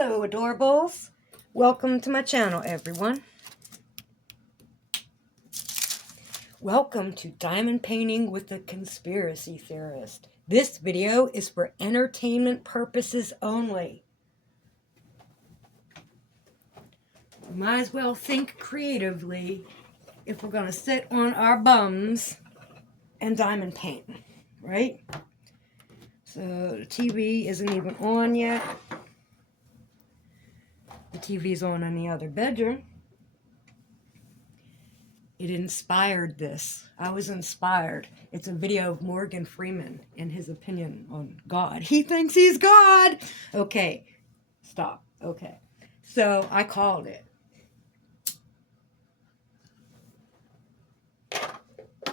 Hello, adorables. Welcome to my channel, everyone. Welcome to Diamond Painting with the Conspiracy Theorist. This video is for entertainment purposes only. We might as well think creatively if we're going to sit on our bums and diamond paint, right? So the TV isn't even on yet. The TV's on in the other bedroom. It inspired this. I was inspired. It's a video of Morgan Freeman and his opinion on God. He thinks he's God. Okay, stop. Okay. So I called it.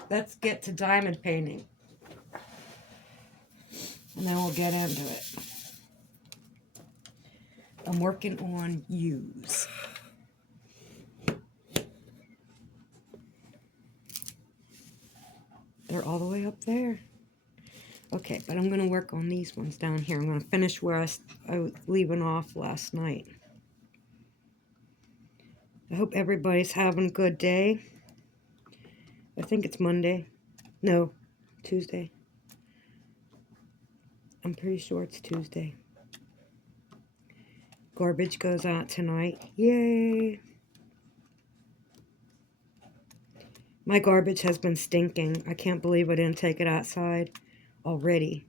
Let's get to diamond painting. And then we'll get into it. I'm working on U's. They're all the way up there. Okay, but I'm going to work on these ones down here. I'm going to finish where I was leaving off last night. I hope everybody's having a good day. I think it's Monday. No, Tuesday. I'm pretty sure it's Tuesday. Garbage goes out tonight. Yay! My garbage has been stinking. I can't believe I didn't take it outside already.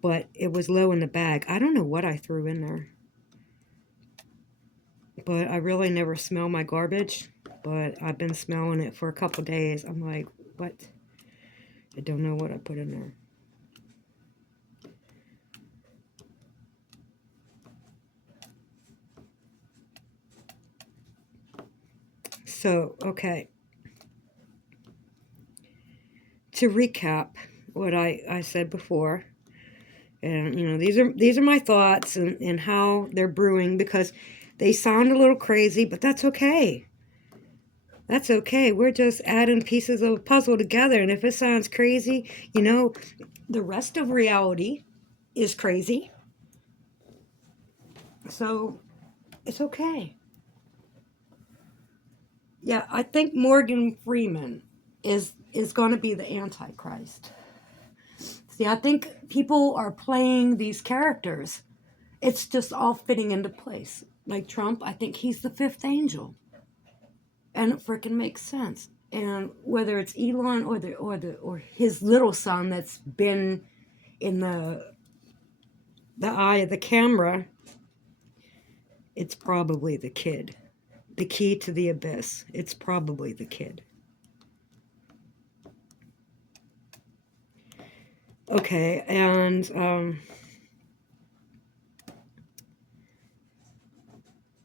But it was low in the bag. I don't know what I threw in there. But I really never smell my garbage. But I've been smelling it for a couple days. I'm like, what? I don't know what I put in there. So, okay. To recap what I said before, and you know, these are my thoughts and how they're brewing, because they sound a little crazy, but that's okay. That's okay. We're just adding pieces of a puzzle together, and if it sounds crazy, you know, the rest of reality is crazy. So it's okay. Yeah, I think Morgan Freeman is going to be the Antichrist. See, I think people are playing these characters. It's just all fitting into place. Like Trump, I think he's the fifth angel. And it freaking makes sense. And whether it's Elon or his little son that's been in the eye of the camera, it's probably the kid. The key to the abyss. It's probably the kid. Okay, and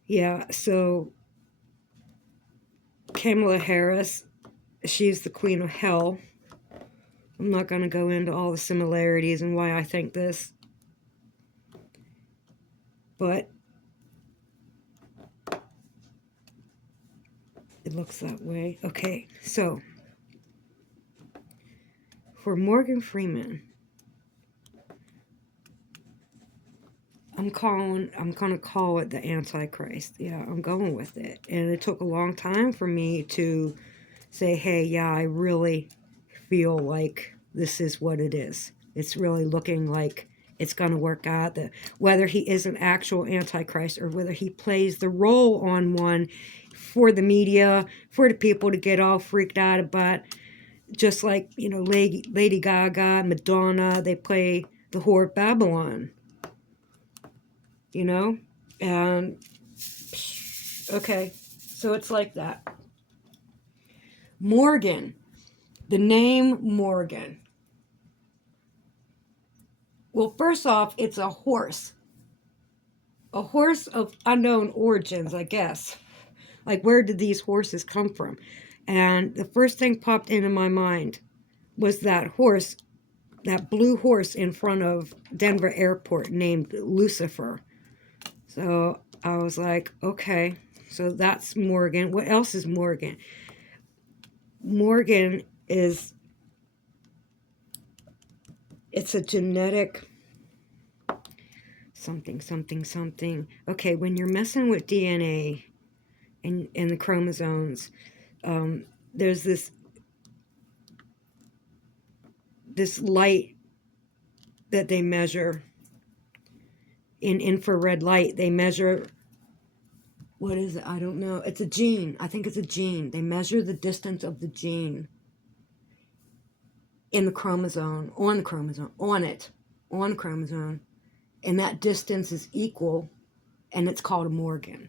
yeah, so Kamala Harris, she's the queen of hell. I'm not going to go into all the similarities and why I think this, but it looks that way. Okay, so for Morgan Freeman, I'm going to call it the Antichrist. Yeah, I'm going with it. And it took a long time for me to say, hey, yeah, I really feel like this is what it is. It's really looking like it's going to work out. That whether he is an actual Antichrist or whether he plays the role on one for the media, for the people to get all freaked out about, just like, you know, Lady Gaga, Madonna, they play the whore of Babylon. You know? And, okay, so it's like that. Morgan, the name Morgan. Well, first off, it's a horse. A horse of unknown origins, I guess. Like, where did these horses come from? And the first thing popped into my mind was that horse, that blue horse in front of Denver Airport named Lucifer. So I was like, okay, so that's Morgan. What else is Morgan? Morgan is, it's a genetic something, something, something. Okay, when you're messing with DNA and the chromosomes, there's this light that they measure in infrared light. They measure, what is it? I don't know. It's a gene. I think it's a gene. They measure the distance of the gene in the chromosome, on the chromosome, on the chromosome, and that distance is equal, and it's called a Morgan.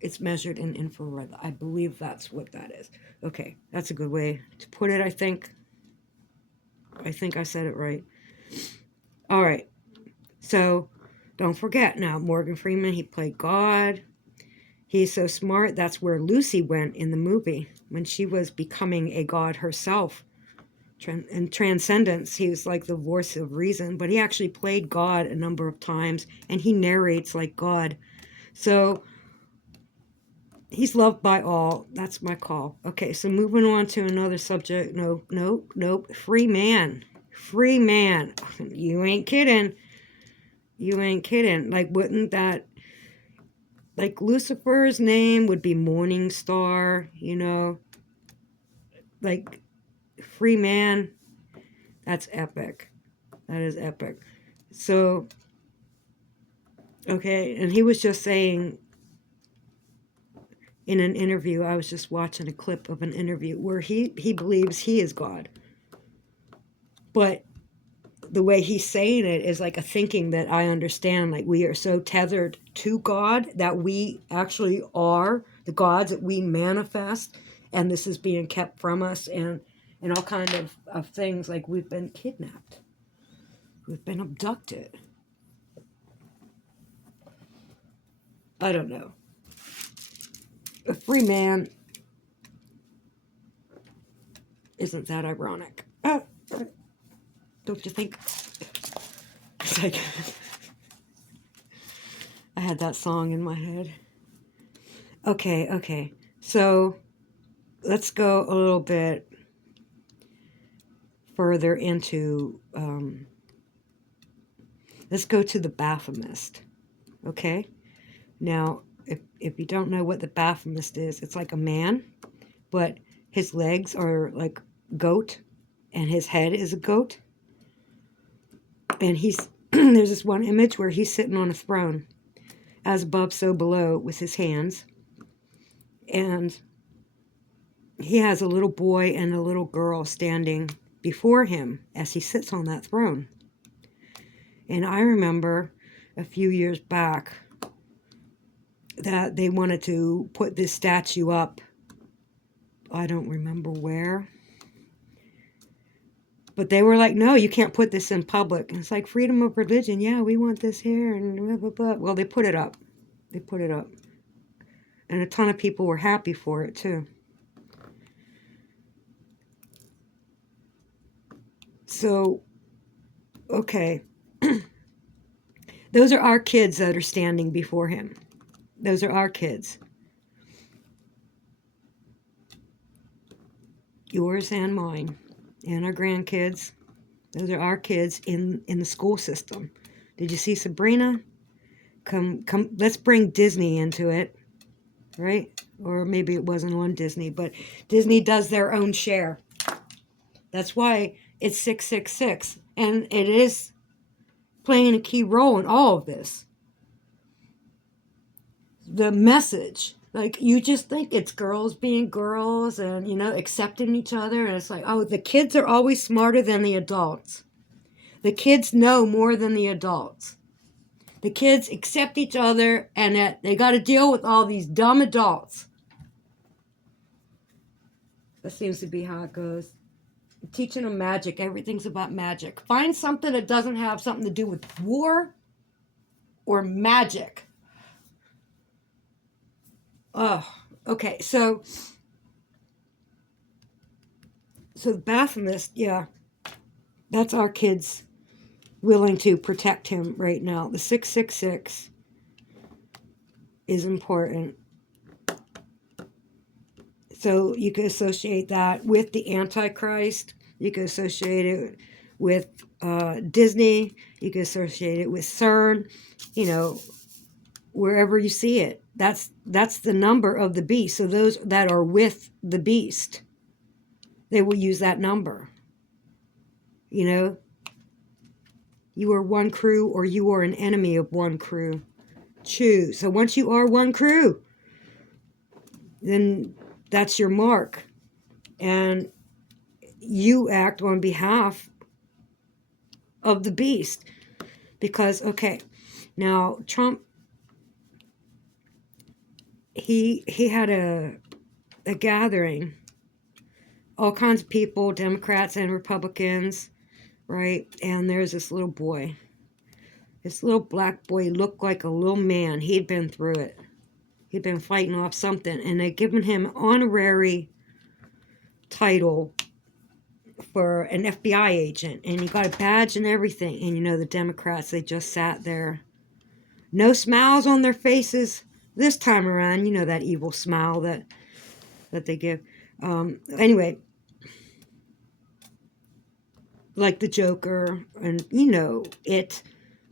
It's measured in infrared. I believe that's what that is. Okay, that's a good way to put it, I think. I think I said it right. All right, so don't forget now, Morgan Freeman, he played God. He's so smart. That's where Lucy went in the movie when she was becoming a god herself. In Transcendence, he was like the voice of reason, but he actually played God a number of times, and he narrates like God. So he's loved by all. That's my call. Okay, so moving on to another subject. Nope. Free man. Free man. You ain't kidding. You ain't kidding. Like, wouldn't that, like, Lucifer's name would be Morning Star, you know? Like, free man. That's epic. That is epic. So, okay, and he was just saying in an interview, I was just watching a clip of an interview where he believes he is God. But the way he's saying it is like a thinking that I understand. Like, we are so tethered to God that we actually are the gods that we manifest, and this is being kept from us, and all kind of things. Like, we've been kidnapped. We've been abducted. I don't know. A free man, isn't that ironic? Don't you think? It's like, I had that song in my head. Okay. So let's go a little bit further into, let's go to the Baphomet. Okay? Now, if you don't know what the Baphomet is, it's like a man, but his legs are like goat, and his head is a goat. And he's there's this one image where he's sitting on a throne, as above, so below, with his hands. And he has a little boy and a little girl standing before him as he sits on that throne. And I remember a few years back that they wanted to put this statue up. I don't remember where. But they were like, no, you can't put this in public. And it's like, freedom of religion. Yeah, we want this here and blah, blah, blah. Well, they put it up. And a ton of people were happy for it, too. So, okay. Those are our kids that are standing before him. Those are our kids. Yours and mine. And our grandkids. Those are our kids in the school system. Did you see Sabrina? Come, let's bring Disney into it. Right? Or maybe it wasn't on Disney, but Disney does their own share. That's why it's 666. And it is playing a key role in all of this. The message, like, you just think it's girls being girls and, accepting each other. And it's like, oh, the kids are always smarter than the adults. The kids know more than the adults. The kids accept each other, and that they got to deal with all these dumb adults. That seems to be how it goes. Teaching them magic. Everything's about magic. Find something that doesn't have something to do with war or magic. Oh, okay. So the Baphomet, yeah, that's our kids willing to protect him right now. The 666 is important. So you can associate that with the Antichrist. You can associate it with Disney. You can associate it with CERN. You know, wherever you see it, that's the number of the beast. So those that are with the beast, they will use that number. You know, you are one crew or you are an enemy of one crew. Choose. So once you are one crew, then that's your mark. And you act on behalf of the beast. Because, okay, now Trump, he had a gathering, all kinds of people, Democrats and Republicans, right? And there's this little boy. This little black boy looked like a little man. He'd been through it. He'd been fighting off something. And they'd given him an honorary title for an FBI agent. And he got a badge and everything. And you know, the Democrats, they just sat there. No smiles on their faces this time around. You know, that evil smile that they give. Anyway, like the Joker and, you know,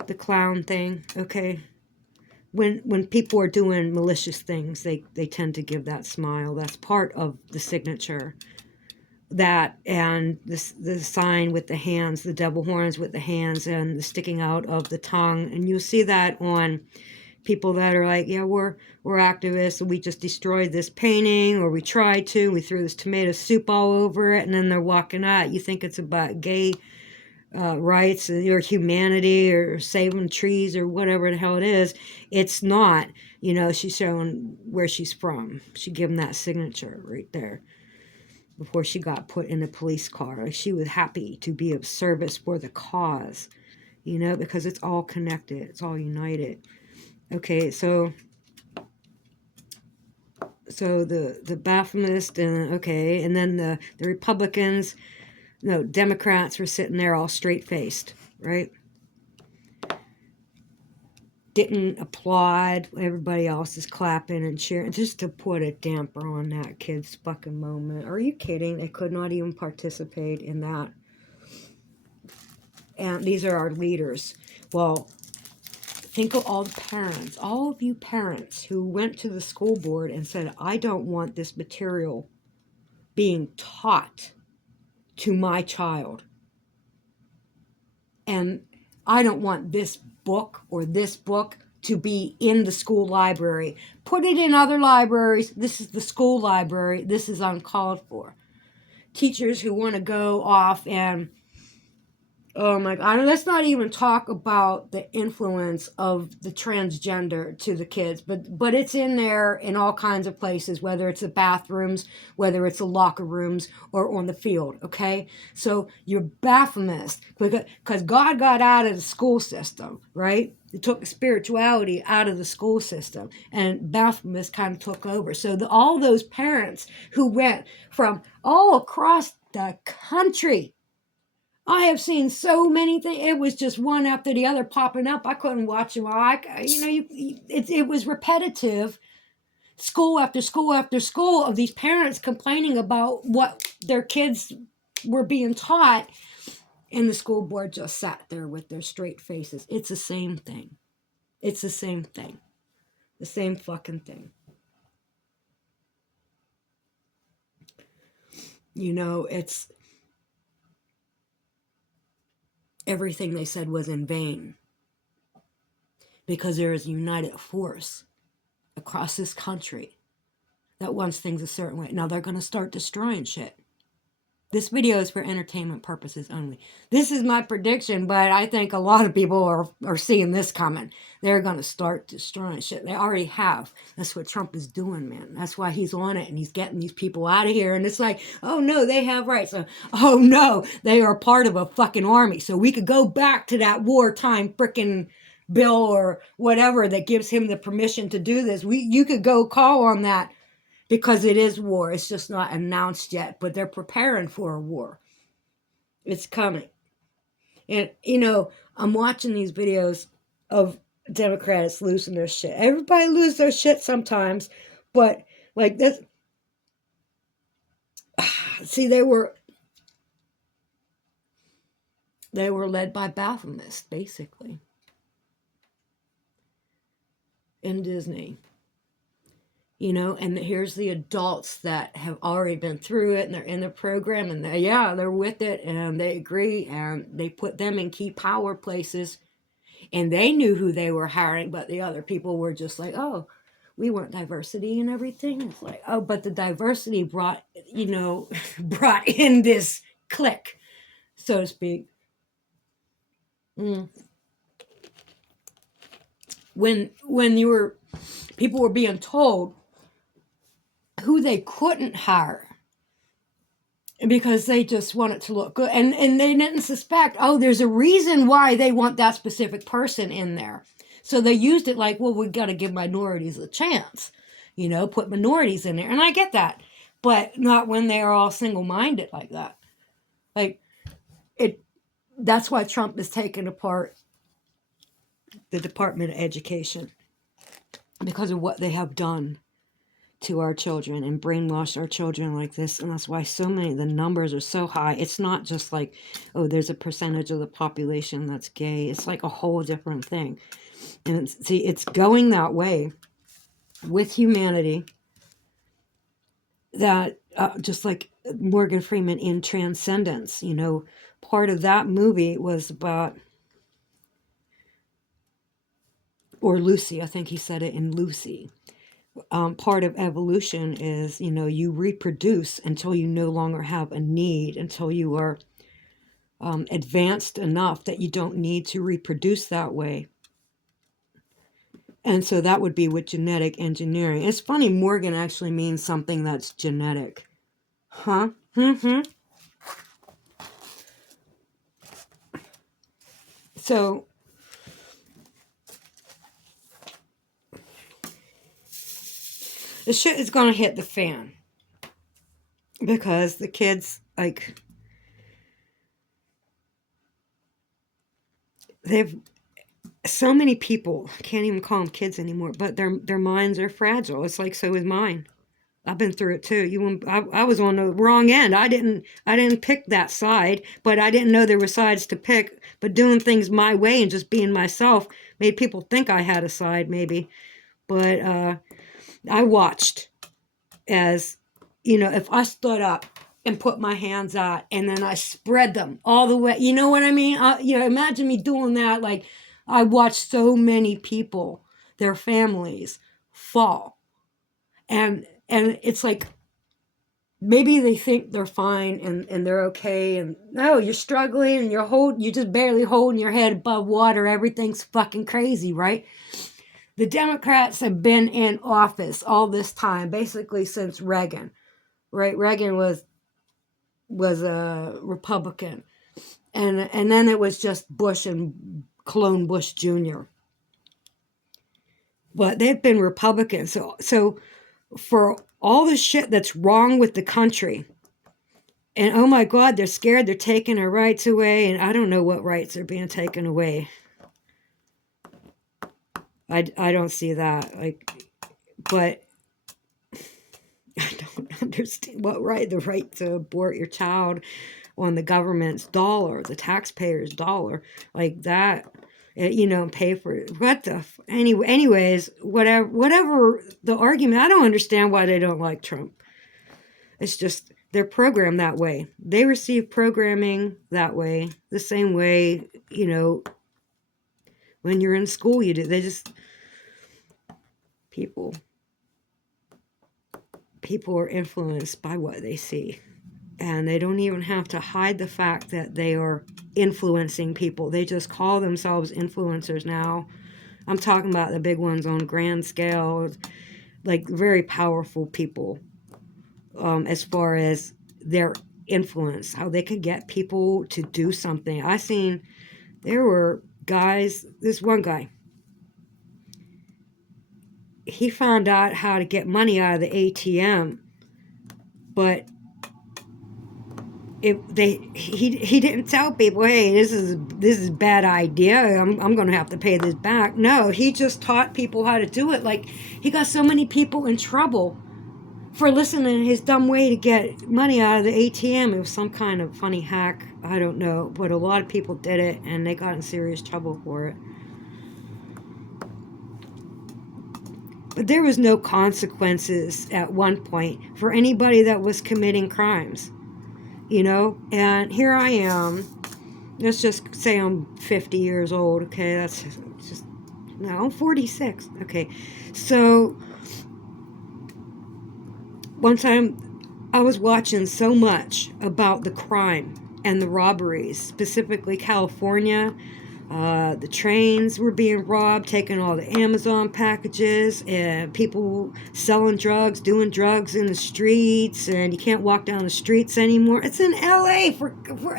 the clown thing, okay? When people are doing malicious things, they tend to give that smile. That's part of the signature. That and the sign with the hands, the devil horns with the hands and the sticking out of the tongue. And you'll see that on people that are like, yeah, we're activists, and we just destroyed this painting, or we tried to, we threw this tomato soup all over it, and then they're walking out. You think it's about gay rights or humanity or saving trees or whatever the hell it is. It's not. You know, she's showing where she's from. She gave him that signature right there before she got put in a police car. Like, she was happy to be of service for the cause, you know, because it's all connected. It's all united. Okay, so the Baphomet and okay, and then the Republicans, no, Democrats were sitting there all straight-faced, right? Didn't applaud. Everybody else is clapping and cheering just to put a damper on that kid's fucking moment. Are you kidding? They could not even participate in that. And these are our leaders. Well, think of all the parents, all of you parents who went to the school board and said, I don't want this material being taught to my child. And I don't want this book or this book to be in the school library. Put it in other libraries. This is the school library. This is uncalled for. Teachers who want to go off and, oh my God, let's not even talk about the influence of the transgender to the kids, but it's in there in all kinds of places, whether it's the bathrooms, whether it's the locker rooms, or on the field, okay? So you're Baphomet, because God got out of the school system, right? It took spirituality out of the school system, and Baphomet kind of took over. So all those parents who went from all across the country, I have seen so many things. It was just one after the other popping up. I couldn't watch them all. It was repetitive. School after school after school of these parents complaining about what their kids were being taught. And the school board just sat there with their straight faces. It's the same thing. It's the same thing. The same fucking thing. You know, it's... everything they said was in vain, because there is a united force across this country that wants things a certain way. Now they're going to start destroying shit. This video is for entertainment purposes only. This is my prediction, but I think a lot of people are seeing this coming. They're going to start destroying shit. They already have. That's what Trump is doing, man. That's why he's on it, and he's getting these people out of here. And it's like, oh no, they have rights. Oh no, they are part of a fucking army. So we could go back to that wartime frickin' bill or whatever that gives him the permission to do this. You could go call on that. Because it is war. It's just not announced yet. But they're preparing for a war. It's coming. And, you know, I'm watching these videos of Democrats losing their shit. Everybody loses their shit sometimes. But, like this... see, they were... They were led by Baphomets, basically, in Disney. And here's the adults that have already been through it, and they're in the program, and they're with it, and they agree, and they put them in key power places, and they knew who they were hiring, but the other people were just like, oh, we want diversity and everything. It's like, oh, but the diversity brought, brought in this clique, so to speak. Mm. When people were being told who they couldn't hire because they just want it to look good, and they didn't suspect, oh, there's a reason why they want that specific person in there. So they used it like, well, we've got to give minorities a chance, put minorities in there. And I get that, but not when they are all single-minded like that. Like, that's why Trump is taking apart the Department of Education, because of what they have done to our children and brainwashed our children like this. And that's why the numbers are so high. It's not just like, oh, there's a percentage of the population that's gay. It's like a whole different thing. And it's going that way with humanity, that just like Morgan Freeman in Transcendence, part of that movie was about, or Lucy, I think he said it in Lucy. Part of evolution is, you reproduce until you no longer have a need, until you are advanced enough that you don't need to reproduce that way. And so that would be with genetic engineering. It's funny, Morgan actually means something that's genetic. Huh? Mm-hmm. So the shit is going to hit the fan, because the kids, like, they've, so many people, can't even call them kids anymore, but their minds are fragile. It's like, so is mine. I've been through it too. I was on the wrong end. I didn't pick that side, but I didn't know there were sides to pick. But doing things my way and just being myself made people think I had a side, maybe. But I watched as, if I stood up and put my hands out and then I spread them all the way, you know what I mean? Imagine me doing that. Like, I watched so many people, their families, fall. And it's like, maybe they think they're fine and they're okay. And no, you're struggling and you're just barely holding your head above water. Everything's fucking crazy, right? The Democrats have been in office all this time, basically since Reagan, right? Reagan was a Republican. And then it was just Bush and clone Bush Jr. But they've been Republicans. So for all the shit that's wrong with the country, and oh my God, they're scared they're taking our rights away, and I don't know what rights are being taken away. I don't see that. But I don't understand what right, the right to abort your child on the government's dollar, the taxpayer's dollar, like that, pay for it. Anyways, whatever the argument, I don't understand why they don't like Trump. It's just, they're programmed that way. They receive programming that way, the same way, when you're in school, you do. They just, people are influenced by what they see. And they don't even have to hide the fact that they are influencing people. They just call themselves influencers now. I'm talking about the big ones on grand scale, like very powerful people, as far as their influence, how they could get people to do something. I seen there were guys, this one guy, he found out how to get money out of the ATM, but he didn't tell people, hey, this is a bad idea, I'm going to have to pay this back. No, he just taught people how to do it. Like, he got so many people in trouble for listening to his dumb way to get money out of the ATM. It was some kind of funny hack. I don't know. But a lot of people did it, and they got in serious trouble for it. But there was no consequences at one point for anybody that was committing crimes. You know? And here I am. Let's just say I'm 50 years old. Okay? That's just... No, I'm 46. Okay. So... one time I was watching so much about the crime and the robberies, specifically California. The trains were being robbed, taking all the Amazon packages, and people selling drugs, doing drugs in the streets, and you can't walk down the streets anymore. It's in LA.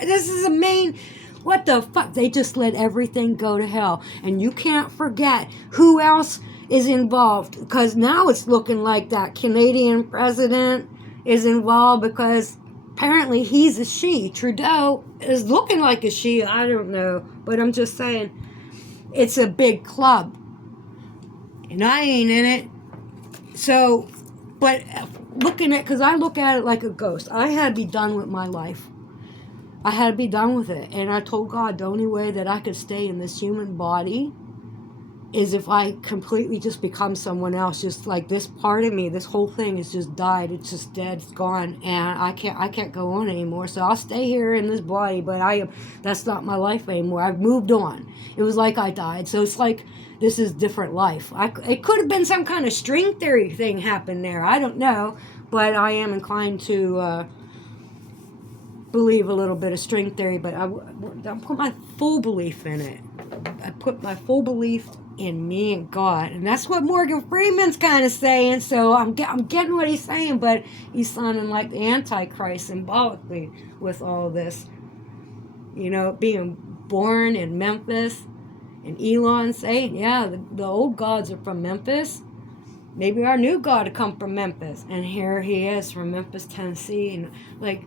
This is the main... What the fuck? They just let everything go to hell. And you can't forget who else is involved, because now it's looking like that Canadian president is involved, because apparently he's a she. Trudeau is looking like a she. I don't know, but I'm just saying it's a big club, and I ain't in it. So, but looking at, because I look at it like a ghost. I had to be done with my life. I had to be done with it, and I told God the only way that I could stay in this human body is if I completely just become someone else. Just like this part of me, this whole thing is just died. It's just dead. It's gone, and I can't go on anymore. So I'll stay here in this body, but that's not my life anymore. I've moved on. It was like I died. So it's like this is different life. It could have been some kind of string theory thing happened there. I don't know, but I am inclined to believe a little bit of string theory. But I put my full belief in it. I put my full belief in me and God, and that's what Morgan Freeman's kind of saying. So I'm getting what he's saying, but he's sounding like the Antichrist symbolically with all this. You know, being born in Memphis, and Elon saying, yeah, the old gods are from Memphis. Maybe our new God will come from Memphis, and here he is from Memphis, Tennessee, and like.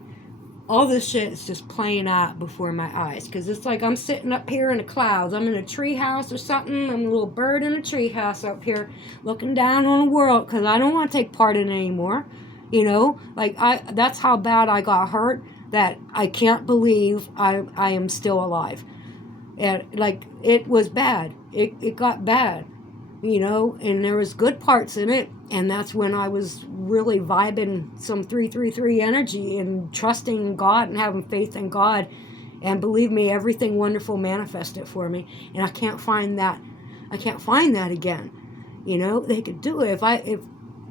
All this shit is just playing out before my eyes, because it's like I'm sitting up here in the clouds. I'm in a tree house or something. I'm a little bird in a tree house up here looking down on the world, because I don't want to take part in it anymore. You know, like that's how bad I got hurt, that I can't believe I am still alive. And like, it was bad. It got bad, you know, and there was good parts in it. And that's when I was really vibing some 333 energy and trusting God and having faith in God. And believe me, everything wonderful manifested for me. And I can't find that. I can't find that again. You know, they could do it.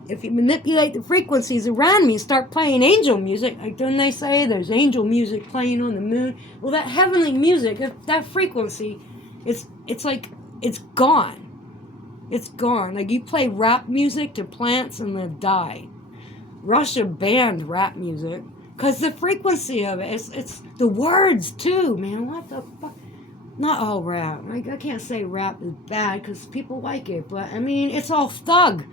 If you manipulate the frequencies around me and start playing angel music, like don't they say there's angel music playing on the moon? Well, that heavenly music, that frequency, it's like it's gone. It's gone. Like, you play rap music to plants and they'll die. Russia banned rap music because the frequency of it, it's the words too, man. What the fuck? Not all rap. Like, I can't say rap is bad because people like it, but I mean, it's all thug.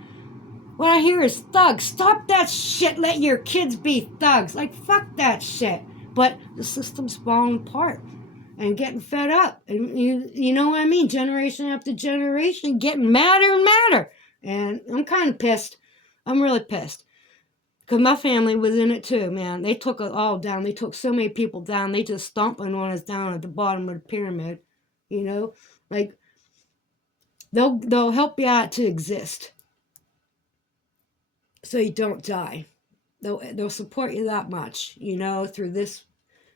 What I hear is thugs. Stop that shit. Let your kids be thugs. Like, fuck that shit. But the system's falling apart. And getting fed up. And you know what I mean? Generation after generation getting madder and madder. And I'm kind of pissed. I'm really pissed. Because my family was in it too, man. They took it all down. They took so many people down. They just stomping on us down at the bottom of the pyramid. You know? Like, they'll help you out to exist. So you don't die. They'll support you that much, you know, through this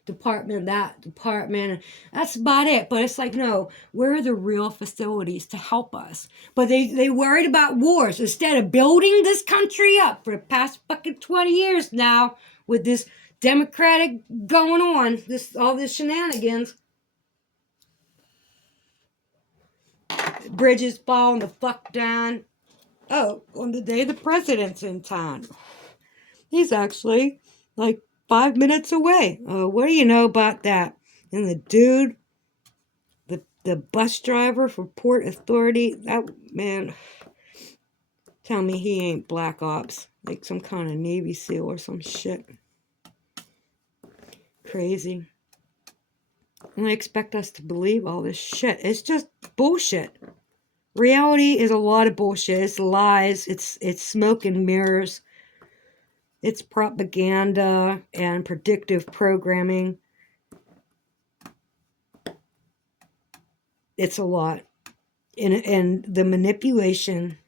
department, that department. That's about it. But it's like, no, where are the real facilities to help us? But they worried about wars instead of building this country up for the past fucking 20 years now with this democratic going on, all this shenanigans. Bridges falling the fuck down. Oh, on the day the president's in town. He's actually like 5 minutes away. What do you know about that? And the dude, the bus driver for Port Authority, that man, tell me he ain't Black Ops, like some kind of Navy SEAL or some shit. Crazy. And they expect us to believe all this shit. It's just bullshit. Reality is a lot of bullshit. It's lies. It's smoke and mirrors. It's propaganda and predictive programming. It's a lot. And the manipulation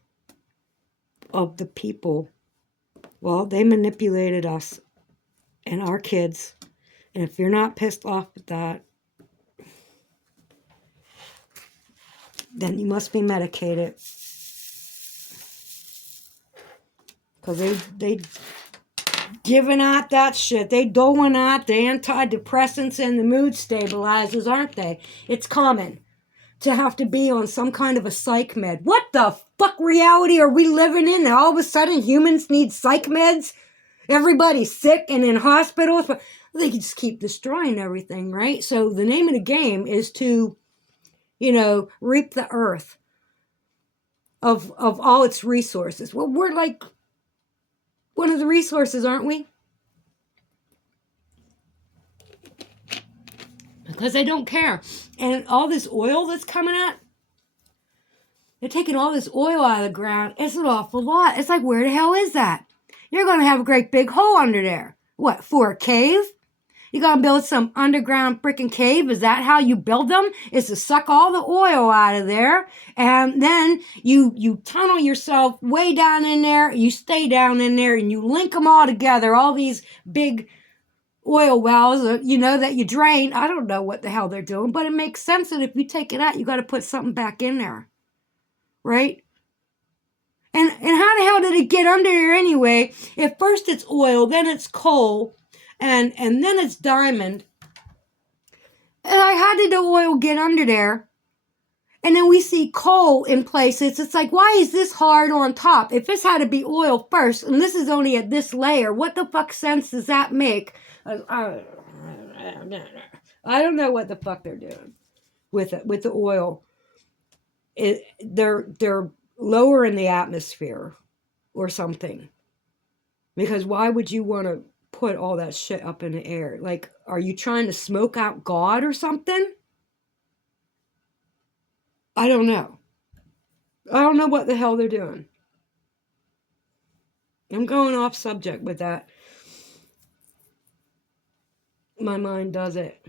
of the people, well, they manipulated us and our kids. And if you're not pissed off at that, then you must be medicated. Because they giving out that shit. They doling out the antidepressants and the mood stabilizers, aren't they? It's common to have to be on some kind of a psych med. What the fuck reality are we living in? All of a sudden humans need psych meds? Everybody's sick and in hospitals. But they can just keep destroying everything, right? So the name of the game is to, reap the earth of all its resources. Well, we're like one of the resources, aren't we? Because they don't care. And all this oil that's coming out, they're taking all this oil out of the ground. It's an awful lot. It's like, where the hell is that? You're going to have a great big hole under there. What, for a cave? You going to build some underground freaking cave? Is that how you build them? Is to suck all the oil out of there. And then you tunnel yourself way down in there. You stay down in there and you link them all together. All these big oil wells, that you drain. I don't know what the hell they're doing, but it makes sense that if you take it out, you got to put something back in there. Right? And how the hell did it get under there anyway? If first it's oil, then it's coal, and then it's diamond. And how did the oil get under there? And then we see coal in places. It's like, why is this hard on top? If this had to be oil first, and this is only at this layer, what the fuck sense does that make? I don't know what the fuck they're doing with it, with the oil. They're lower in the atmosphere or something. Because why would you want to put all that shit up in the air? Like, are you trying to smoke out God or something? I don't know. I don't know what the hell they're doing. I'm going off subject with that. My mind does it.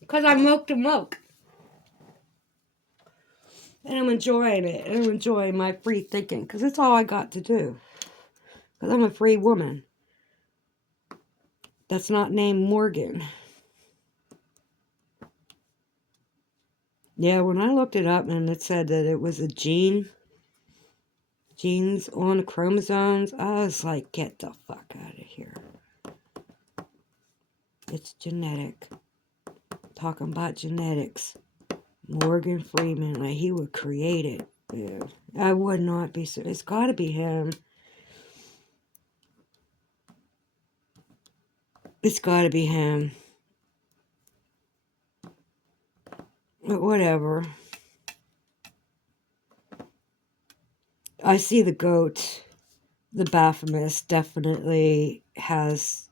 Because I milked a milk. And I'm enjoying it. And I'm enjoying my free thinking. Because it's all I got to do. Because I'm a free woman. That's not named Morgan. Yeah, when I looked it up and it said that it was a genes on the chromosomes, I was like, get the fuck out of here. It's genetic. Talking about genetics. Morgan Freeman, like he would create it. Yeah. I would not be so. It's got to be him. It's got to be him. But whatever. I see the goat. The Baphomet definitely has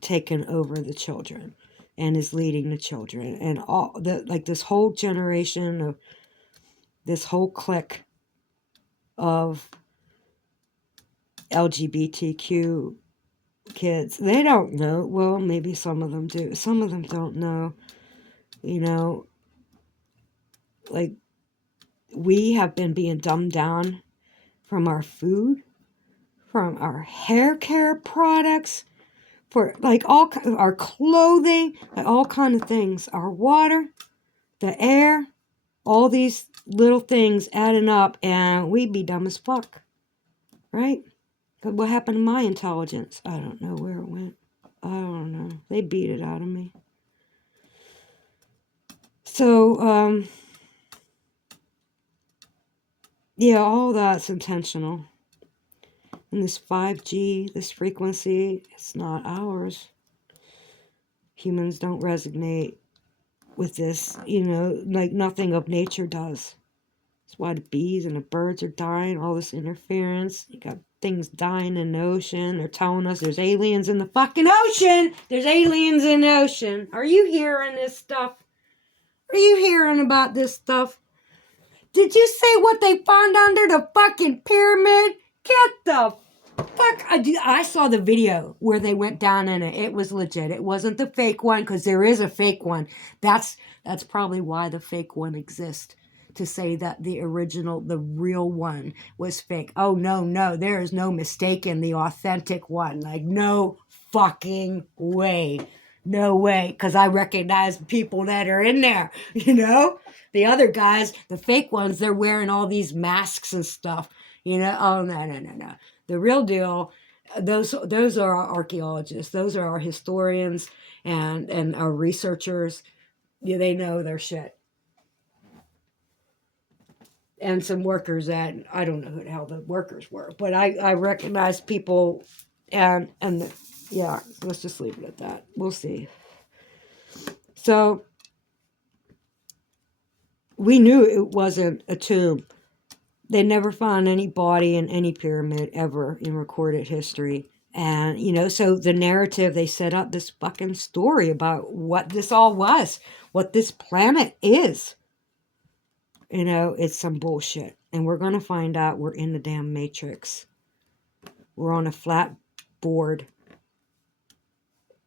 taken over the children and is leading the children. And all the this whole generation of this whole clique of LGBTQ kids, they don't know. Well, maybe some of them do. Some of them don't know. Like, we have been being dumbed down from our food, from our hair care products, for like all our clothing, like all kind of things, our water, the air, all these little things adding up, and we'd be dumb as fuck, right? But what happened to my intelligence? I don't know where it went. I don't know. They beat it out of me. So, yeah, all that's intentional. And this 5G, this frequency, it's not ours. Humans don't resonate with this, like nothing of nature does. That's why the bees and the birds are dying, all this interference. You got things dying in the ocean. They're telling us there's aliens in the fucking ocean. There's aliens in the ocean. Are you hearing this stuff? Are you hearing about this stuff? Did you say what they found under the fucking pyramid? Get the fuck? I saw the video where they went down in it. It was legit. It wasn't the fake one, because there is a fake one. That's probably why the fake one exists, to say that the original, the real one was fake. Oh, no, there is no mistaking the authentic one. Like, no fucking way. No way, because I recognize people that are in there, you know? The other guys, the fake ones, they're wearing all these masks and stuff, you know? Oh, no. The real deal, those are our archaeologists. Those are our historians and our researchers. Yeah, they know their shit. And some workers that, I don't know who the hell the workers were, but I recognize people, and yeah, let's just leave it at that. We'll see. So we knew it wasn't a tomb. They never found any body in any pyramid ever in recorded history. And, you know, so the narrative, they set up this fucking story about what this all was, what this planet is. You know, it's some bullshit. And we're going to find out we're in the damn matrix. We're on a flat board.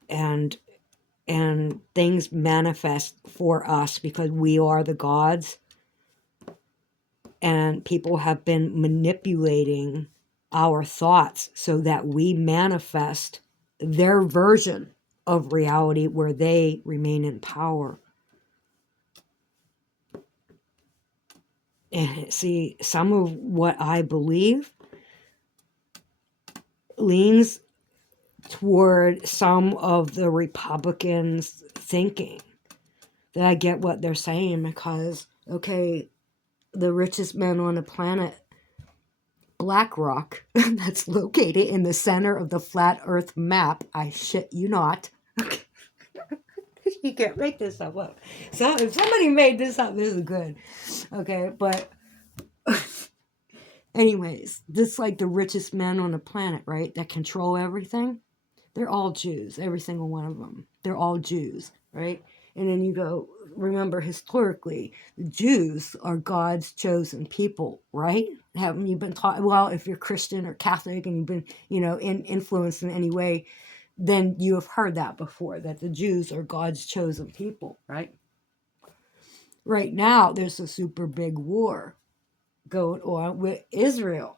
And things manifest for us because we are the gods. And people have been manipulating our thoughts so that we manifest their version of reality where they remain in power. And see, some of what I believe leans toward some of the Republicans' thinking. That I get what they're saying because, okay, the richest man on the planet, BlackRock, that's located in the center of the flat earth map. I shit you not. You can't make this stuff up. So if somebody made this up, this is good. Okay, but anyways, this like the richest men on the planet, right? That control everything. They're all Jews, every single one of them. They're all Jews, right? And then you go, remember historically, the Jews are God's chosen people, right? Haven't you been taught? Well, if you're Christian or Catholic and you've been, you know, influenced in any way, then you have heard that before, that the Jews are God's chosen people, right? Right now, there's a super big war going on with Israel.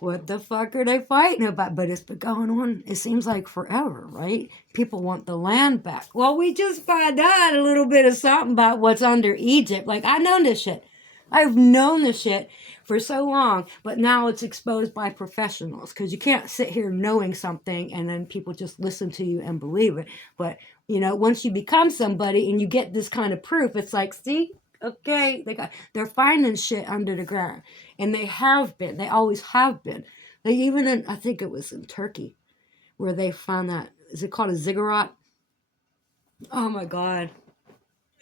What the fuck are they fighting about? But it's been going on, it seems like forever, right? People want the land back. Well, we just found out a little bit of something about what's under Egypt. Like, I know this shit. I've known this shit for so long, but now it's exposed by professionals because you can't sit here knowing something and then people just listen to you and believe it. But, you know, once you become somebody and you get this kind of proof, it's like, see, okay, they're finding shit under the ground. And they have been. They always have been. They even in, I think it was in Turkey, where they found that, is it called a ziggurat? Oh my God.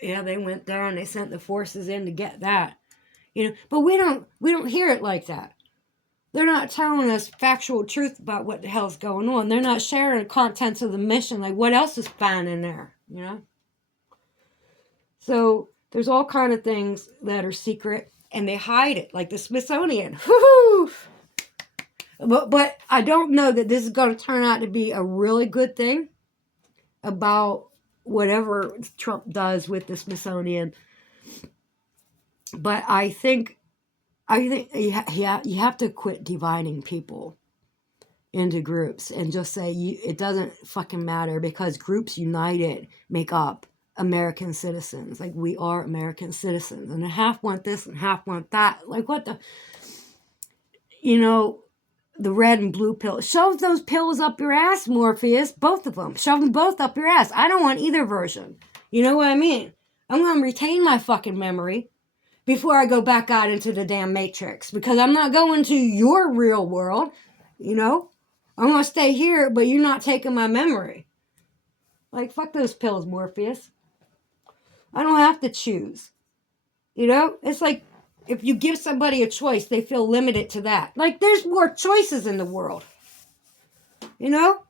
Yeah, they went there and they sent the forces in to get that. You know, but we don't hear it like that. They're not telling us factual truth about what the hell's going on. They're not sharing the contents of the mission. Like, what else is found in there, you know? So there's all kind of things that are secret, and they hide it, like the Smithsonian. Woo-hoo! But I don't know that this is going to turn out to be a really good thing about whatever Trump does with the Smithsonian. But I think you have to quit dividing people into groups and just say it doesn't fucking matter, because groups united make up American citizens. Like, we are American citizens, and half want this and half want that. Like, what the, you know, the red and blue pill. Shove those pills up your ass, Morpheus. Both of them. Shove them both up your ass. I don't want either version. You know what I mean? I'm going to retain my fucking memory before I go back out into the damn matrix, because I'm not going to your real world, you know? I'm going to stay here, but you're not taking my memory. Like, fuck those pills, Morpheus. I don't have to choose. You know? It's like, if you give somebody a choice, they feel limited to that. Like, there's more choices in the world. You know?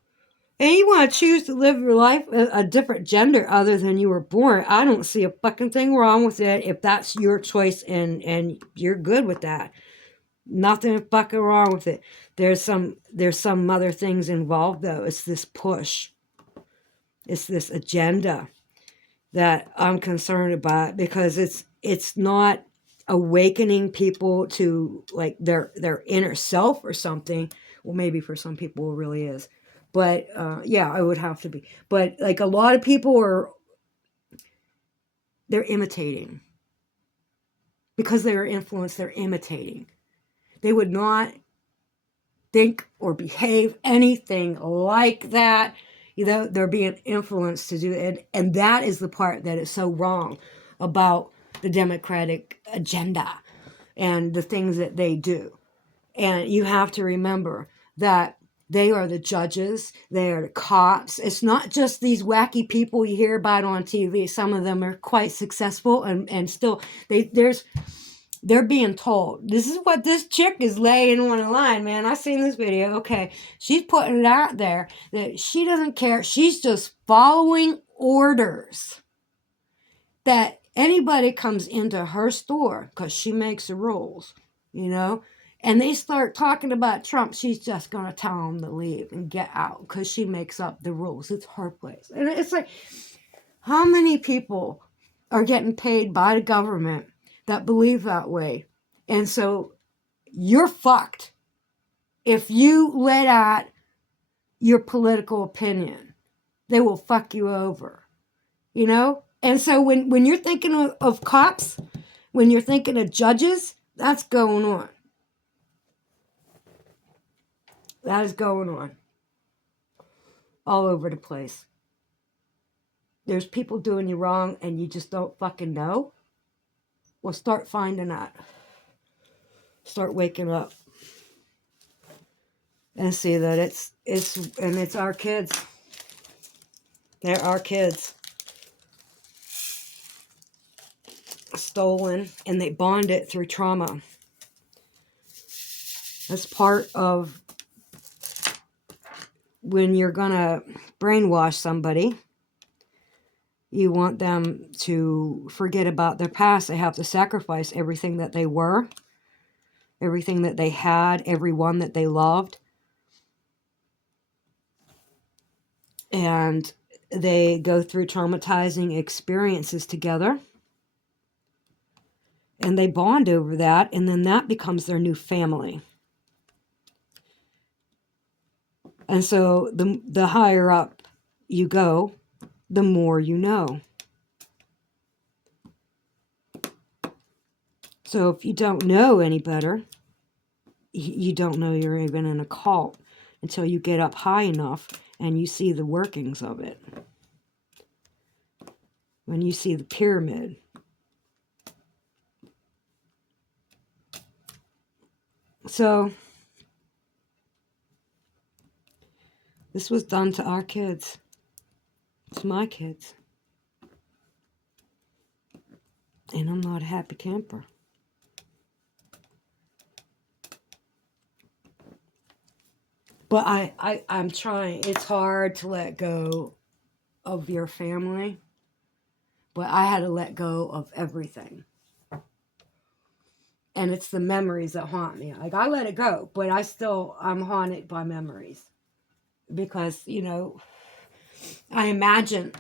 And you want to choose to live your life a different gender other than you were born. I don't see a fucking thing wrong with it if that's your choice and you're good with that. Nothing fucking wrong with it. There's some other things involved though. It's this push. It's this agenda that I'm concerned about, because it's not awakening people to like their inner self or something. Well, maybe for some people it really is, but yeah, it would have to be. But like a lot of people they're imitating because they are influenced. They're imitating. They would not think or behave anything like that. They're being influenced to do it. And that is the part that is so wrong about the Democratic agenda and the things that they do. And you have to remember that they are the judges, they are the cops. It's not just these wacky people you hear about on TV. Some of them are quite successful, and still they're being told, this is what this chick is laying on the line, man. I seen this video. Okay, she's putting it out there that she doesn't care. She's just following orders. That anybody comes into her store, because she makes the rules, and they start talking about Trump, she's just going to tell them to leave and get out because she makes up the rules. It's her place. And it's like, how many people are getting paid by the government that believe that way? And so you're fucked if you let out your political opinion. They will fuck you over, And so when you're thinking of cops, when you're thinking of judges, that's going on. That is going on all over the place. There's people doing you wrong and you just don't fucking know. Well, start finding out. Start waking up. And see that it's our kids. They're our kids. Stolen, and they bond it through trauma. That's part of when you're gonna brainwash somebody. You want them to forget about their past. They have to sacrifice everything that they were, everything that they had, everyone that they loved. And they go through traumatizing experiences together. And they bond over that, and then that becomes their new family. And so the higher up you go, the more you know. So if you don't know any better, you don't know you're even in a cult until you get up high enough and you see the workings of it. When you see the pyramid. So this was done to our kids. It's my kids. And I'm not a happy camper. But I'm trying. It's hard to let go of your family. But I had to let go of everything. And it's the memories that haunt me. Like, I let it go, but I'm haunted by memories. Because, I imagine,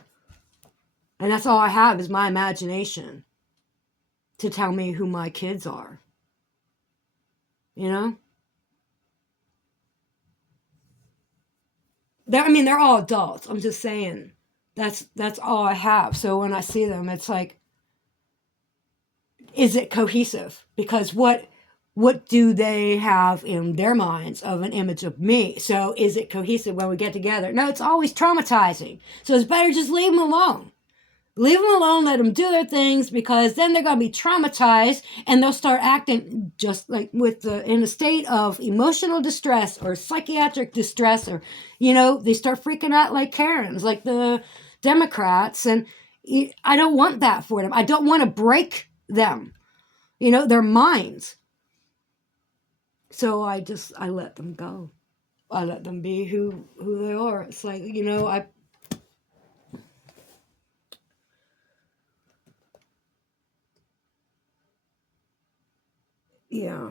and that's all I have is my imagination to tell me who my kids are. They're all adults. I'm just saying that's all I have. So when I see them, it's like, is it cohesive? Because what do they have in their minds of an image of me? So is it cohesive when we get together? No, it's always traumatizing. So it's better just leave them alone. Leave them alone, let them do their things, because then they're going to be traumatized and they'll start acting just like in a state of emotional distress or psychiatric distress, or, they start freaking out like Karens, like the Democrats. And I don't want that for them. I don't want to break them, their minds. So I let them go. I let them be who they are. It's like, yeah.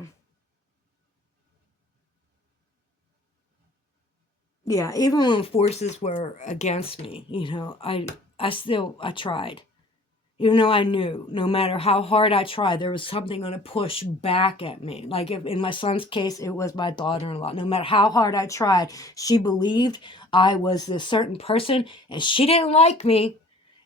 Yeah, even when forces were against me, I tried. Even though I knew no matter how hard I tried, there was something going to push back at me. Like if, in my son's case, it was my daughter-in-law. No matter how hard I tried, she believed I was this certain person and she didn't like me.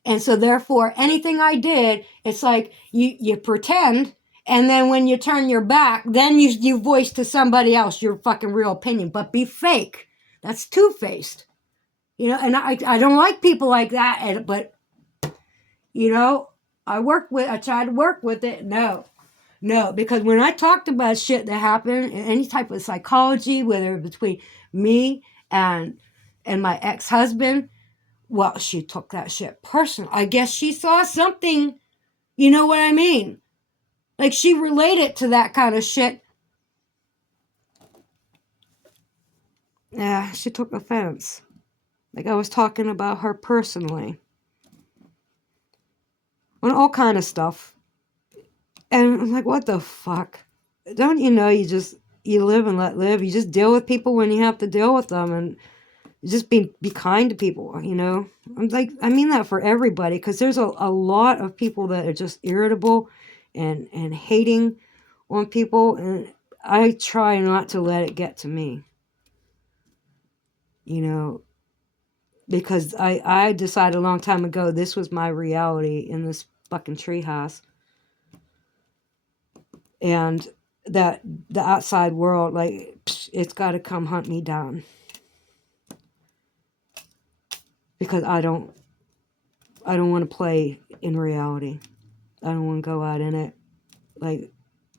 And so therefore, anything I did, it's like you pretend. And then when you turn your back, then you voice to somebody else your fucking real opinion. But be fake. That's two-faced. And I don't like people like that. But you know, I tried to work with it. No, because when I talked about shit that happened in any type of psychology, whether between me and my ex-husband, well, she took that shit personal. I guess she saw something, you know what I mean? Like she related to that kind of shit. Yeah, she took offense. Like I was talking about her personally. On all kind of stuff. And I'm like, what the fuck? Don't you know you live and let live. You just deal with people when you have to deal with them, and just be kind to people. I'm like, I mean that for everybody, because there's a lot of people that are just irritable and hating on people, and I try not to let it get to me. Because I decided a long time ago this was my reality in this fucking treehouse. And that the outside world, like, it's got to come hunt me down. Because I don't want to play in reality. I don't want to go out in it. Like,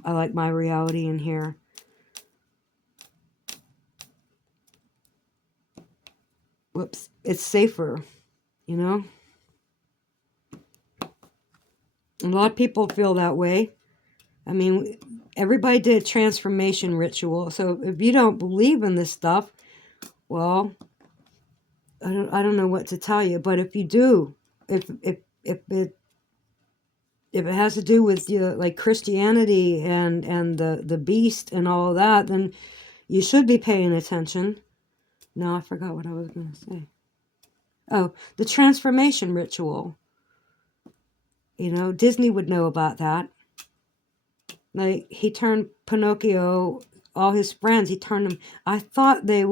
I like my reality in here. Whoops. It's safer, you know? A lot of people feel that way. I mean, everybody did a transformation ritual. So if you don't believe in this stuff, well, I don't know what to tell you. But if you do, if it has to do with like Christianity and the beast and all of that, then you should be paying attention. No, I forgot what I was going to say. Oh, the transformation ritual. Disney would know about that. Like, he turned Pinocchio, all his friends, he turned them. I thought they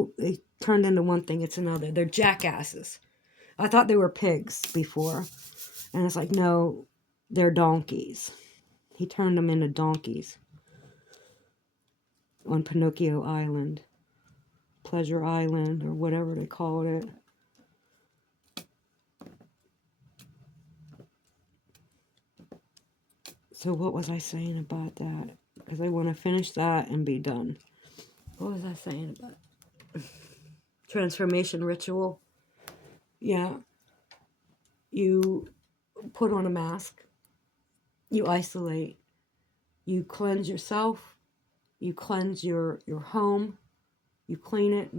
turned into one thing, it's another. They're jackasses. I thought they were pigs before. And it's like, no, they're donkeys. He turned them into donkeys on Pinocchio Island. Pleasure Island, or whatever they called it. So what was I saying about that? Because I want to finish that and be done. What was I saying about transformation ritual? Yeah. You put on a mask. You isolate. You cleanse yourself. You cleanse your home. You clean it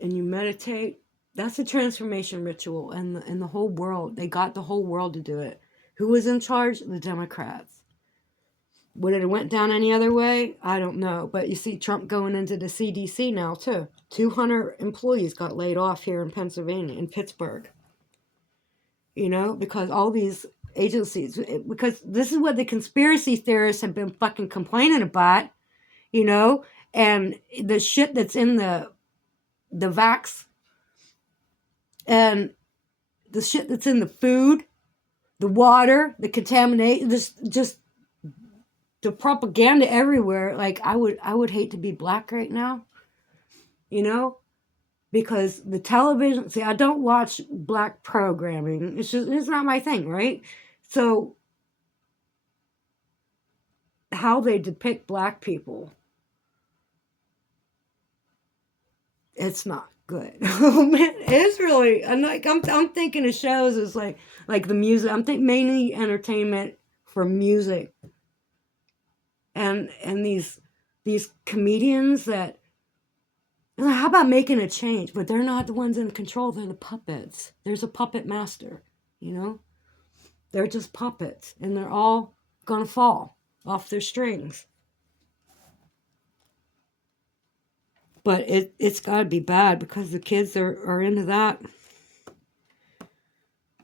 and you meditate. That's a transformation ritual. And the whole world, they got the whole world to do it. Who was in charge? The Democrats. Would it have went down any other way? I don't know. But you see Trump going into the CDC now, too. 200 employees got laid off here in Pennsylvania, in Pittsburgh. Because all these agencies, because this is what the conspiracy theorists have been fucking complaining about, and the shit that's in the vax, and the shit that's in the food, the water, the contamination, just the propaganda everywhere. Like, I would hate to be black right now, because the television, see, I don't watch black programming. It's not my thing, right? So how they depict black people, it's not good. It's really, I'm thinking of shows as like the music. I'm thinking mainly entertainment for music, and these comedians that, how about making a change? But they're not the ones in control. They're the puppets. There's a puppet master. They're just puppets, and they're all gonna fall off their strings. But it's got to be bad because the kids are into that.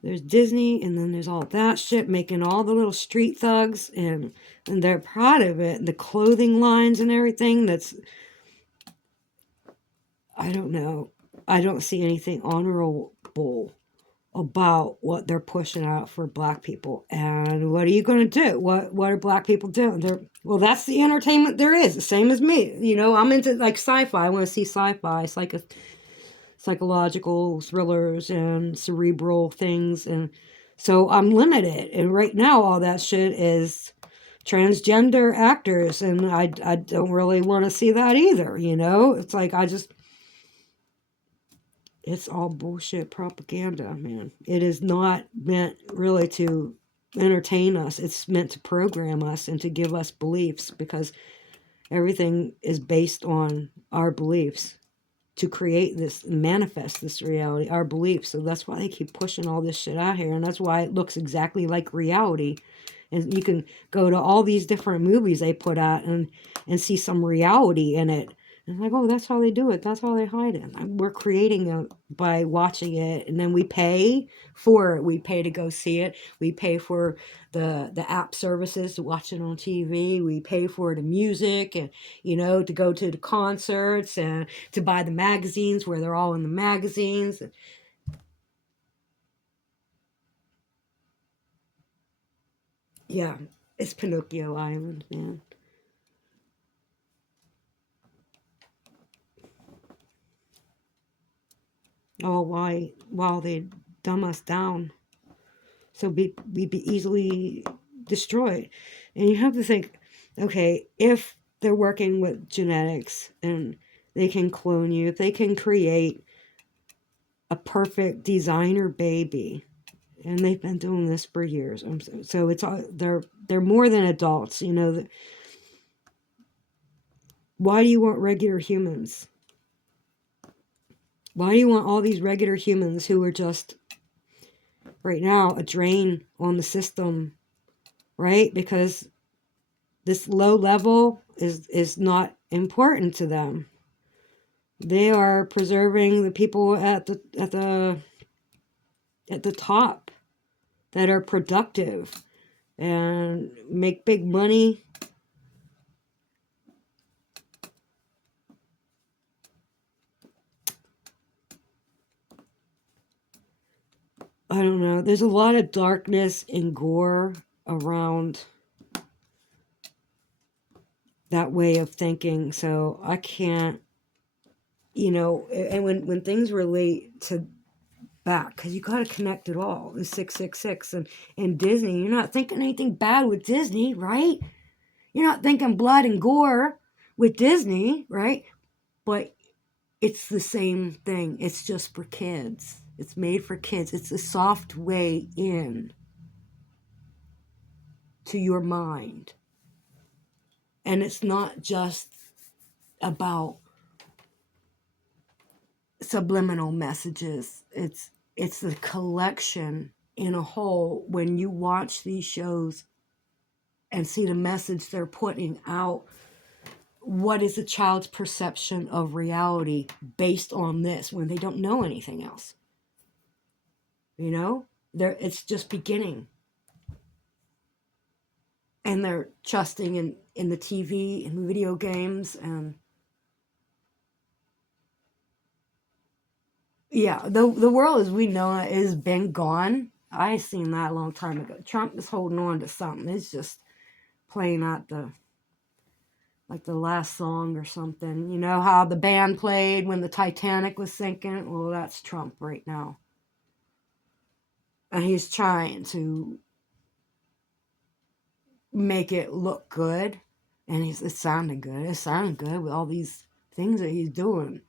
There's Disney, and then there's all that shit making all the little street thugs, and they're proud of it. The clothing lines and everything. That's, I don't know. I don't see anything honorable about what they're pushing out for black people. And what are you going to do? What are black people doing? Well, that's the entertainment there is. The same as me. You know, I'm into like sci-fi. I want to see sci-fi. It's like a psychological thrillers and cerebral things, and so I'm limited. And right now all that shit is transgender actors, and I don't really want to see that either, you know? It's like it's all bullshit propaganda, man. It is not meant really to entertain us. It's meant to program us and to give us beliefs, because everything is based on our beliefs to create this, manifest this reality, our beliefs. So that's why they keep pushing all this shit out here, and that's why it looks exactly like reality. And you can go to all these different movies they put out and see some reality in it. And like, oh, that's how they do it. That's how they hide it. We're creating it by watching it, and then we pay for it. We pay to go see it. We pay for the app services to watch it on TV. We pay for the music, and you know, to go to the concerts and to buy the magazines where they're all in the magazines. Yeah, it's Pinocchio Island, man. Oh, why? While they dumb us down, so we'd be easily destroyed. And you have to think, okay, if they're working with genetics and they can clone you, if they can create a perfect designer baby, and they've been doing this for years. So it's all, they're more than adults, you know. Why do you want regular humans? Why do you want all these regular humans who are just right now a drain on the system, right? Because this low level is not important to them. They are preserving the people at the top that are productive and make big money. I don't know. There's a lot of darkness and gore around that way of thinking. So I can't, you know, and when things relate to back, because you got to connect it all. The 666 and Disney, you're not thinking anything bad with Disney, right? You're not thinking blood and gore with Disney, right? But it's the same thing. It's just for kids. It's made for kids. It's a soft way in to your mind. And it's not just about subliminal messages. It's the collection in a whole. When you watch these shows and see the message they're putting out, what is a child's perception of reality based on this when they don't know anything else? You know, it's just beginning, and they're trusting in the TV and video games. And yeah, the world as we know it has been gone. I seen that a long time ago. Trump is holding on to something. It's just playing out the last song or something. You know how the band played when the Titanic was sinking? Well, that's Trump right now. And he's trying to make it look good. And it's sounding good. It's sounding good with all these things that he's doing.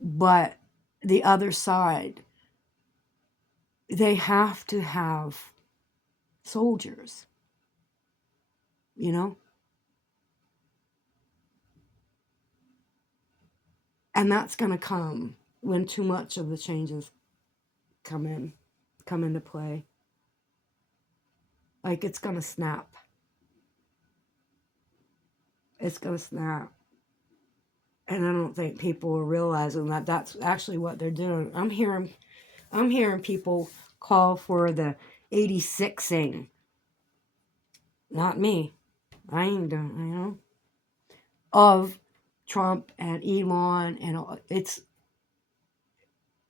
But the other side, they have to have soldiers, you know? And that's going to come when too much of the changes come into play. Like, it's going to snap. It's going to snap. And I don't think people are realizing that that's actually what they're doing. I'm hearing people call for the 86ing. Not me. I ain't doing, of Trump and Elon and all.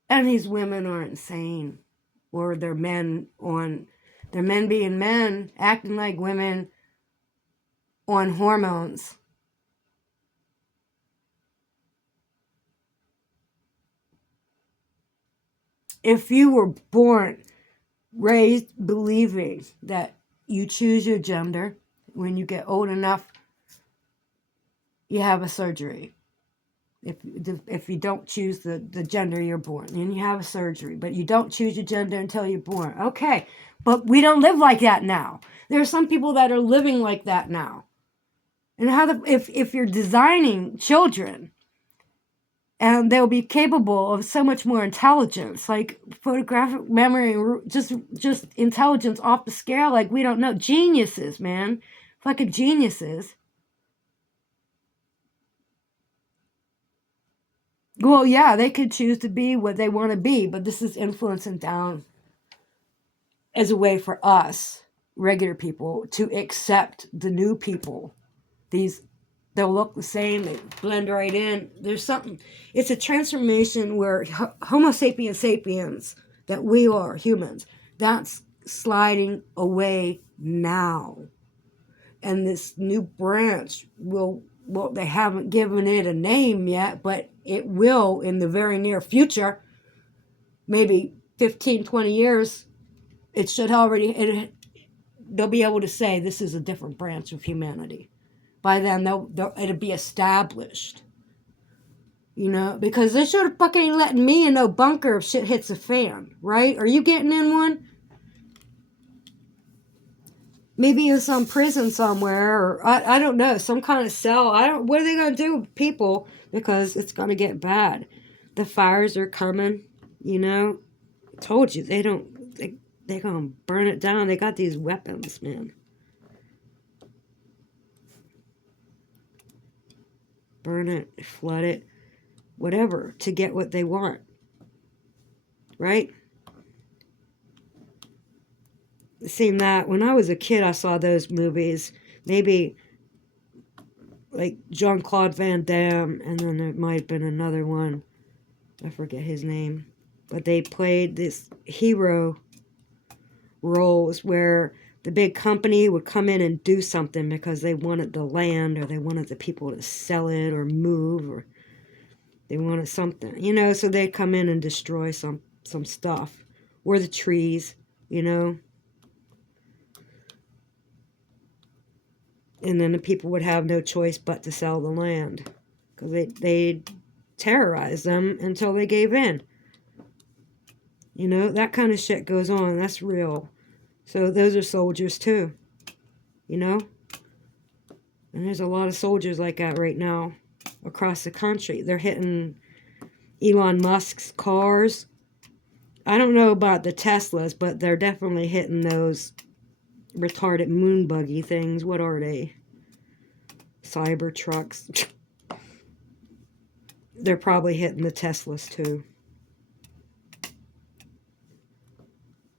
And these women are insane. Or they're men being men, acting like women on hormones. If you were raised believing that you choose your gender, when you get old enough, you have a surgery. If you don't choose the gender you're born, then you have a surgery, but you don't choose your gender until you're born. Okay, but we don't live like that now. There are some people that are living like that now. And if you're designing children, and they'll be capable of so much more intelligence, like photographic memory, just intelligence off the scale, like we don't know. Geniuses, man. Fucking geniuses. Well, yeah, they could choose to be what they want to be, but this is influencing down as a way for us, regular people, to accept the new people. They'll look the same, they blend right in. There's something, it's a transformation where Homo sapiens sapiens, that we are humans, that's sliding away now. And this new branch well, they haven't given it a name yet, but it will in the very near future, maybe 15, 20 years, it should already, they'll be able to say this is a different branch of humanity. By then, it'll be established. Because they should have fucking letting me in no bunker if shit hits a fan, right? Are you getting in one? Maybe in some prison somewhere, or I don't know, some kind of cell. What are they going to do with people? Because it's going to get bad. The fires are coming, I told you, they're going to burn it down. They got these weapons, man. Burn it, flood it, whatever, to get what they want. Right? It seemed that when I was a kid, I saw those movies. Maybe like Jean-Claude Van Damme, and then there might have been another one. I forget his name. But they played this hero roles where the big company would come in and do something because they wanted the land, or they wanted the people to sell it or move, or they wanted something, so they'd come in and destroy some stuff, or the trees, and then the people would have no choice but to sell the land, because they'd terrorize them until they gave in. That kind of shit goes on. That's real. So those are soldiers too, And there's a lot of soldiers like that right now across the country. They're hitting Elon Musk's cars. I don't know about the Teslas, but they're definitely hitting those retarded moon buggy things. What are they? Cyber trucks. They're probably hitting the Teslas too.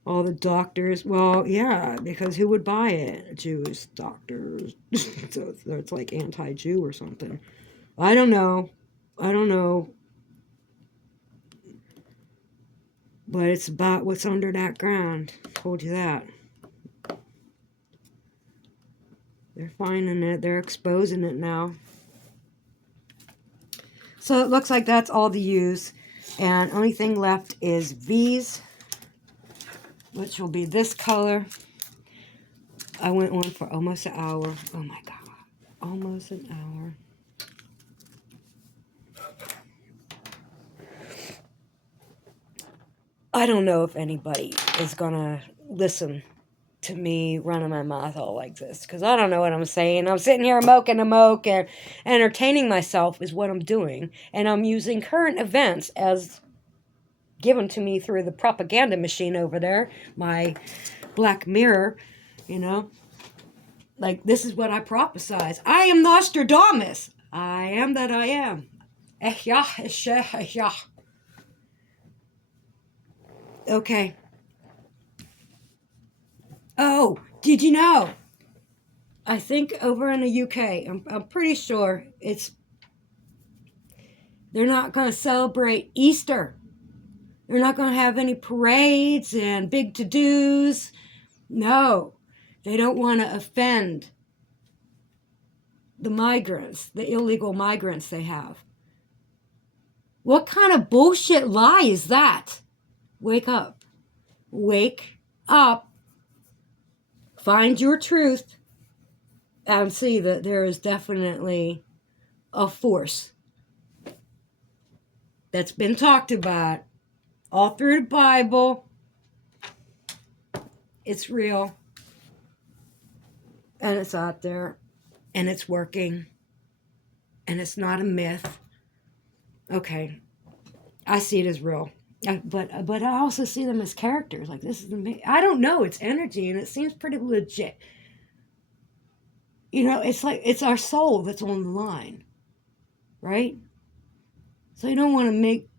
All the doctors, well, yeah, because who would buy it? Jewish doctors. So it's like anti-Jew or something. I don't know. But it's about what's under that ground. Told you that. They're finding it. They're exposing it now. So it looks like that's all the U's. And only thing left is V's, which will be this color. I went on for almost an hour. Oh my God. Almost an hour. I don't know if anybody is going to listen to me running my mouth all like this, because I don't know what I'm saying. I'm sitting here moking a moke, and entertaining myself is what I'm doing. And I'm using current events as given to me through the propaganda machine over there, my Black Mirror, Like, this is what I prophesize. I am Nostradamus. I am that I am. Yeah, yeah. Okay. Oh, did you know? I think over in the UK, I'm pretty sure they're not going to celebrate Easter. They're not going to have any parades and big to-dos. No, they don't want to offend the migrants, the illegal migrants they have. What kind of bullshit lie is that? Wake up. Wake up. Find your truth and see that there is definitely a force that's been talked about all through the Bible. It's real. And it's out there. And it's working. And it's not a myth. Okay. I see it as real. But I also see them as characters. Like, this is amazing. I don't know. It's energy, and it seems pretty legit. You know, it's like it's our soul that's on the line, right? So you don't want to make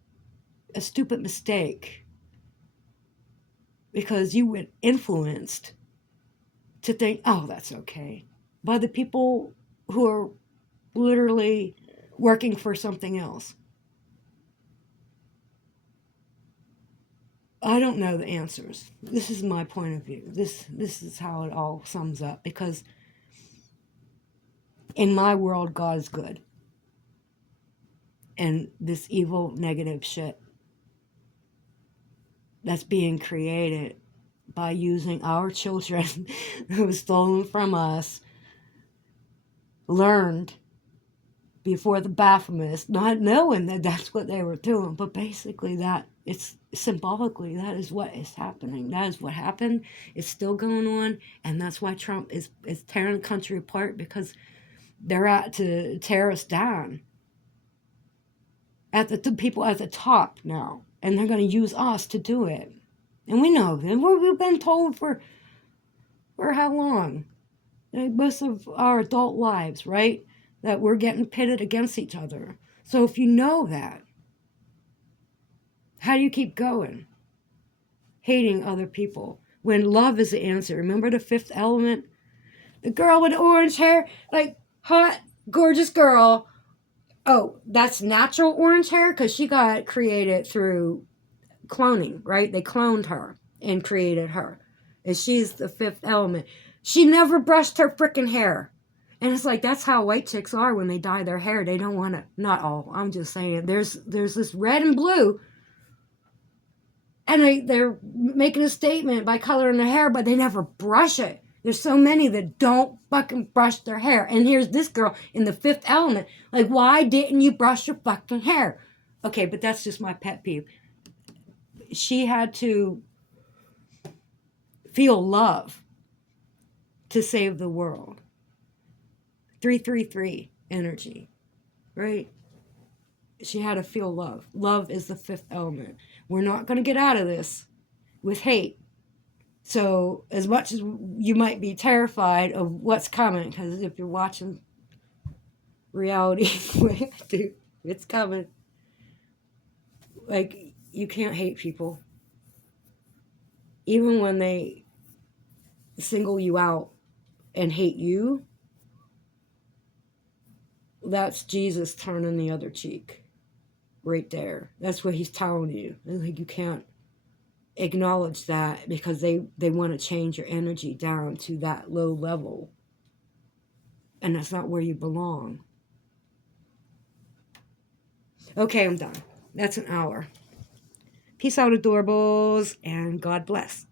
a stupid mistake because you were influenced to think, oh, that's okay, by the people who are literally working for something else. I don't know the answers. This is my point of view. This is how it all sums up, because in my world, God is good. And this evil, negative shit that's being created by using our children who was stolen from us, learned before the Baphomet, not knowing that that's what they were doing, but basically that it's symbolically that is what is happening. That is what happened. It's still going on, and that's why Trump is tearing the country apart, because they're out to tear us down at the people at the top now, and they're going to use us to do it. And we know them. We've been told for how long? Most of our adult lives, right? That we're getting pitted against each other. So if you know that, how do you keep going? Hating other people when love is the answer. Remember the fifth element? The girl with orange hair, like hot, gorgeous girl. Oh, that's natural orange hair because she got created through cloning, right? They cloned her and created her. And she's the fifth element. She never brushed her freaking hair. And it's like, that's how white chicks are when they dye their hair. They don't want to, not all, I'm just saying, there's this red and blue, and they're making a statement by coloring their hair, but they never brush it. There's so many that don't fucking brush their hair. And here's this girl in the fifth element. Like, why didn't you brush your fucking hair? Okay, but that's just my pet peeve. She had to feel love to save the world. 333 energy, right? She had to feel love. Love is the fifth element. We're not going to get out of this with hate. So as much as you might be terrified of what's coming, because if you're watching reality, dude, it's coming. Like, you can't hate people. Even when they single you out and hate you, that's Jesus turning the other cheek. Right there. That's what he's telling you. Like, you can't acknowledge that because they want to change your energy down to that low level. And that's not where you belong. Okay, I'm done. That's an hour. Peace out, adorables, and God bless.